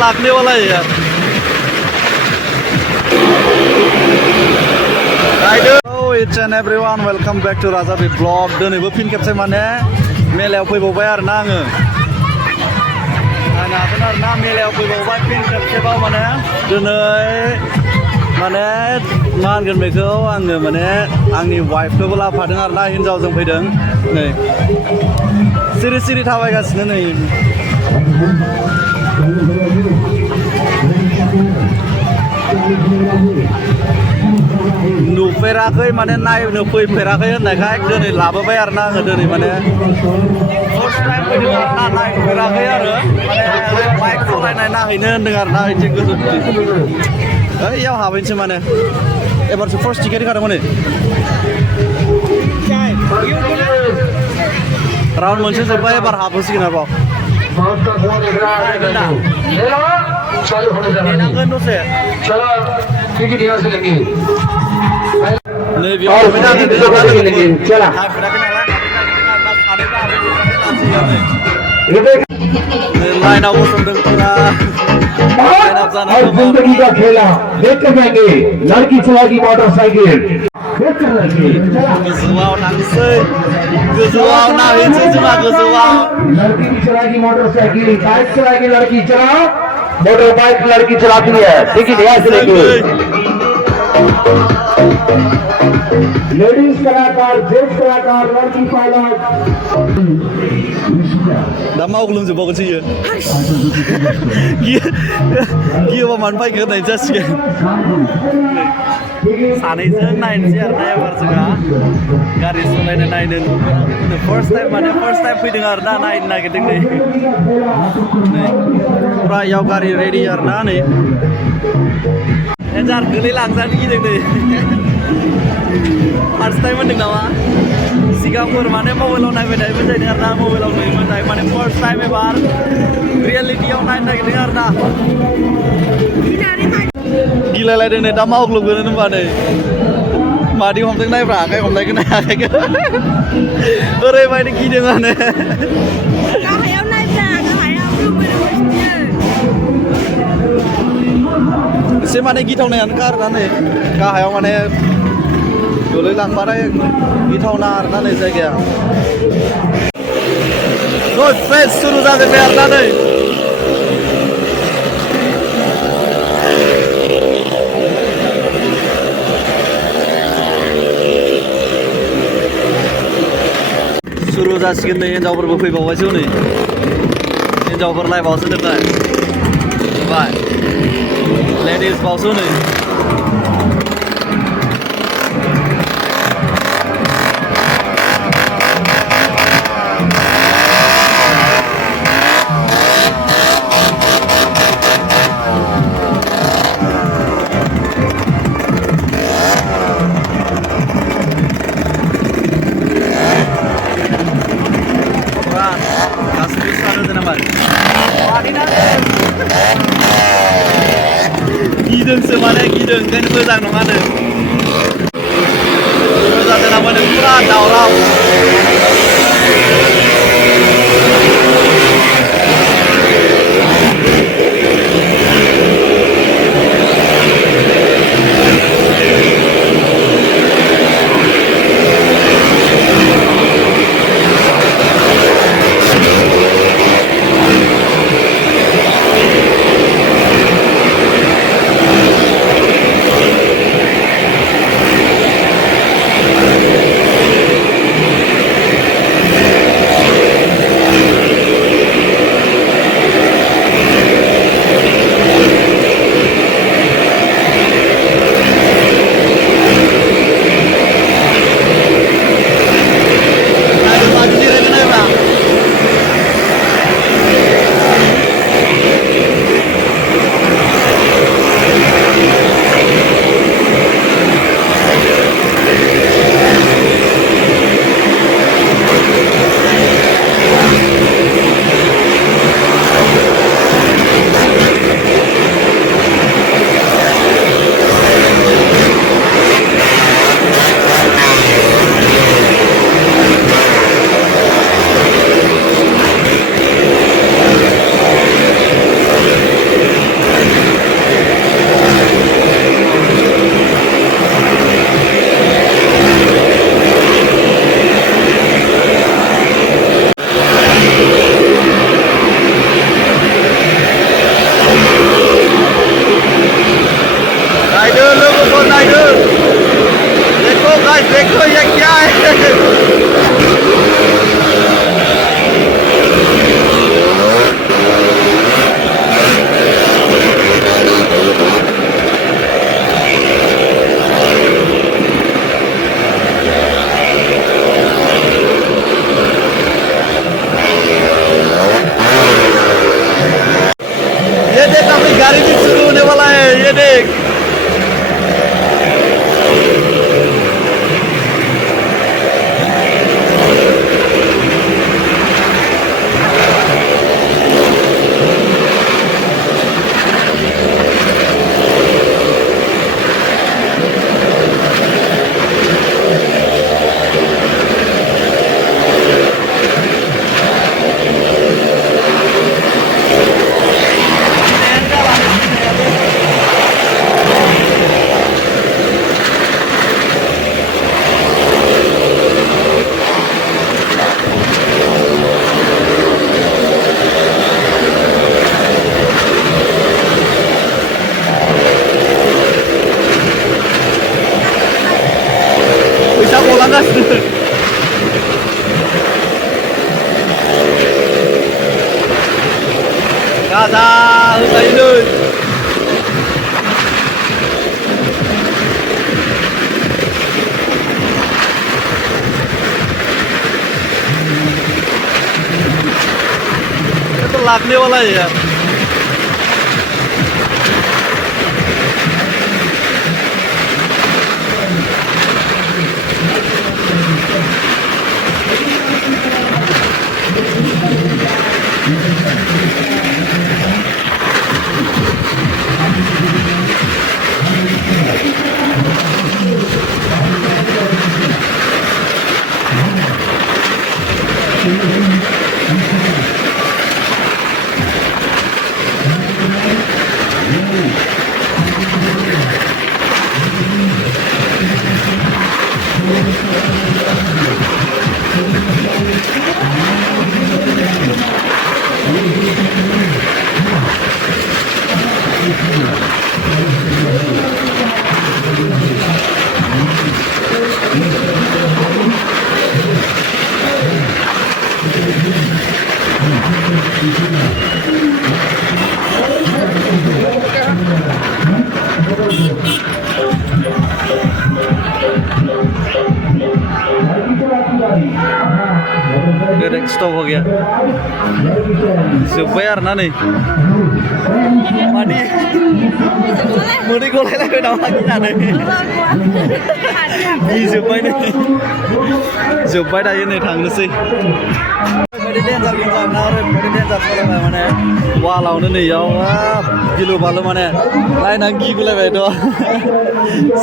लागने वाला है यार। Hello, it's and everyone, welcome back to Raza with vlog. दिनैबो फिन खेबसे माने मेलायाव फैबावबाय आरोना आङो। नायनो हागोन आरोना मेलायाव फैबावबाय फिन खेबसेबाव माने दिनै माने मा होनगोन बेखौ आङो माने आंनि वाइफखौबो लाफादों आरोना हिनजावजों फैदों। नै सिरि सिरि थाबायगासिनो नै। नुफेराखै माने नायनो फैफेराखै होननायखाय दिनै लाबोबाय आरोना आङो दिनै माने फार्स्ट टाइम फैदों आरोना नायफेराखै आरो माने बाइक सालायनाय नायहैनो होनदों आरोना एसे गोजौ ओइयाव हाबहैनोसै माने एबारसो फार्स्ट टिकेट होखादोंमोन राउन्ड मोनसे जोब्बाय एबार हाबहोसिगोन आरोबाव नेनांगोन दसे नै बेयाव लाइनाव गसंदों पुरा जिंदगी का खेला देखते जाएंगे लड़की चलाएगी मोटरसाइकिल गोजौआव थांसै गोजौआव नायहैनोसै जोंहा गोजौआव लड़की भी चलाएगी मोटरसाइकिल बाइक चलाएगी लड़की चलाओ मोटर बाइक लड़की चलाती है ठीक है यहाँ से लेके लेडीज कलाकार जेंट्स कलाकार लड़की पायलट दा मावग्लुंजोबबावगोनसो इयो गियोबा मानो बाइक होनाय जासिगोन सानैजों नायनोसै आरोना एबार जोंहा गारि सालायनो नायनो फार्स्ट टाइम माने फार्स्ट टाइम फैदों आरोना नायनो नागिरदों नै फुरा इयाव गारि रेडि आरोना नै एन्जार गोलैलांजानो गिदों नै फार्स्ट टाइम होनदों नामा सिगांफोर माने मबाइलाव नायबाय थायोमोन जाहैदों आरोना मबाइलाव नुयोमोन दायो माने फार्स्ट टाइम एबार रियेलिटियाव नायनो नागिरदों आरोना गिलायलायदों नै दा मावग्लुबगोन होनबा नै मादि हमदों नायब्रा आखाइ हमनायखौ नायाखैखौ ओरैबायदि गिदों माने गाहायाव नायब्रा गाहायाव एसे माने गिथावनायानोखा आरोना नै गाहायाव माने गोलैलांबाथाय गिथावना आरोना नै जायगाया फेस सुरु जाजोब्बाय आरोना नै सुरु जासिगोन नै हिनजावफोरबो फैबावबायसो नै हिनजावफोर लायबावसो देग्लाय बाय लेडिज बावसो नै गिदोंसो माने गिदों ओंखायनो मोजां नङानो मोजां जाना माने पुरा दावराव गाजा होखायो नै तो लागने वाला है यार Giding stop हो गया जोब्बाय आरोना नै मादि मोदै गलायलायबाय नामा गिनानै गिजोब्बाय नै जोब्बाय दायो नै थांनोसै ओरैबायदि डेन्जार ना ओरैबायदि डेन्जार सालायबाय माने वालावनो नै इयाव गिलु बालु माने लाइनानै गिगुलायबायथ'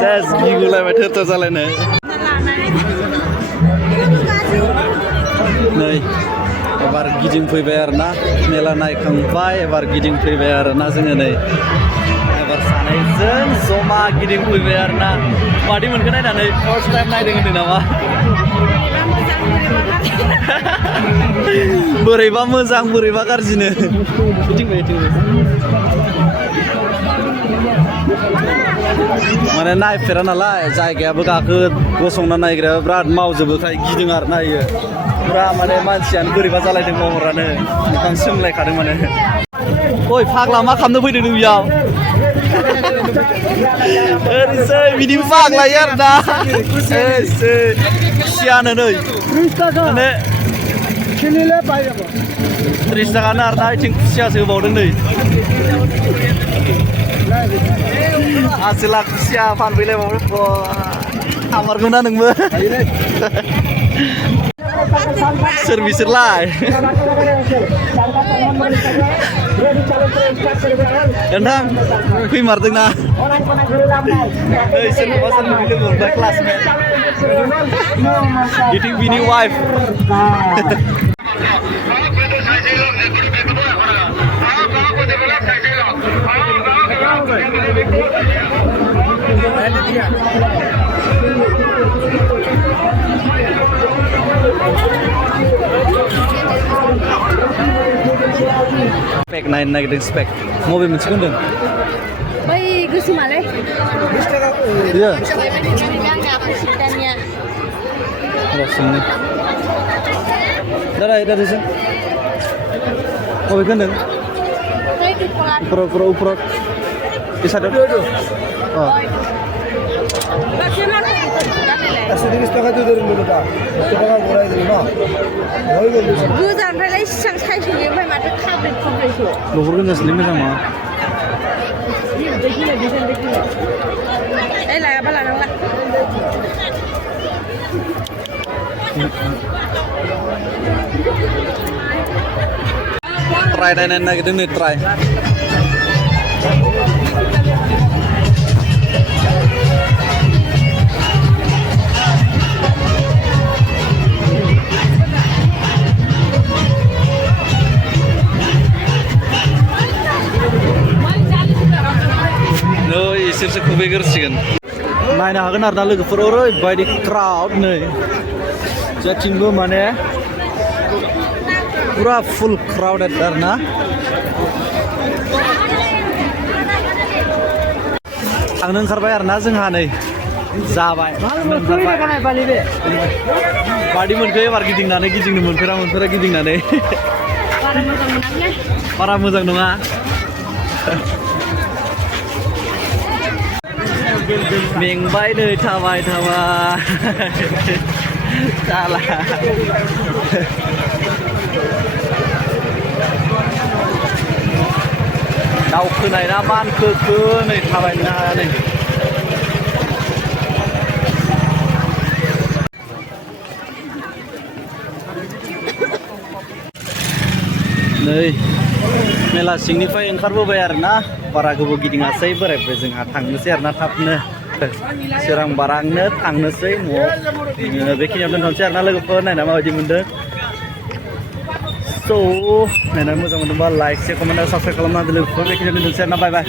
सेस गिगुलायबाय थोर थोर जालायनाय नै एबार गिदिंफैबाय आरोना मेला नायखांबाय एबार गिदिंफैबाय आरोना जोङो नै एबार सानैजों जमा गिदिंफैबाय आरोना मादि मोनखो नायनानै फार्स्ट टाइम नायदों होनदों नामा बोरैबा मोजां बोरैबा गाज्रिनो गिदिंबाय माने नायफेरा नालाय जायगायाबो गाखो गसंना नायग्राया बिराद मावजोबोखाय गिदिं आरोना इयो पुरा माने मानसियानो बोरैबा जालायदों महरानो मोखां सोमलायखादों माने ओइ फाग्ला मा खालामनो फैदों नों बेयाव ओरैसै बिदिबो फाग्लायो आरोना खुसियानो नै माने 30 थाखानो आरोना इथिं खुसियासो होबावदों नै आसोला खुसिया फानफैलायबावदों हामारगौना नोंबो सोर बिसोरलाय नोंथां फैमारदोंना सोरखौबा सोरखौबा लोगो मोनबाय क्लासमेट इथिं बिनि wife spek naik naik spek mobil mencik kan baik gue sumale iya sini dari sini mobil kan uprok bisa ada oh sedikit setengah itu dari dulu tak setengah mulai dari mana gue sampai lagi sang saya sendiri main mata kabel itu luhur kan asli sama lah apa lah nang lah try dan enak gitu nih try इसोरसो खुबैग्रोसिगोन नायनो हागोन आरोना लोगोफोर ओरैबायदि crowd नै जेथिंबो माने पुरा full crowded आरोना थांनो ओंखारबाय आरोना जोंहा नै जाबाय बादि मोनखो एबार गिदिंनानै गिदिंनो मोनफेरा गिदिंनानै बारा मोजां नङा मेंबाय नै थाबाय जाला दावखोनाय ना मानखोखो नै थाबायनो हाया नै नै मेला सिंनिफ्राय ओंखारबोबाय आरोना बारा गोबाव गिदिङासै बोरायबो जोंहा थांनोसै आरोना थाबनो सोरां बारांनो थांनोसै न'आव बेखिनियाव दोनथ'नोसै आरोना लोगोफोर नायना माबायदि मोनदों स' नायना मोजां मोनदोंबा लाइक शेयार कमेन्ट आरो साबस्क्राइब खालामना होदो लोगोफोर बेखिनियाव दोनथ'नोसै आरोना बाय बाय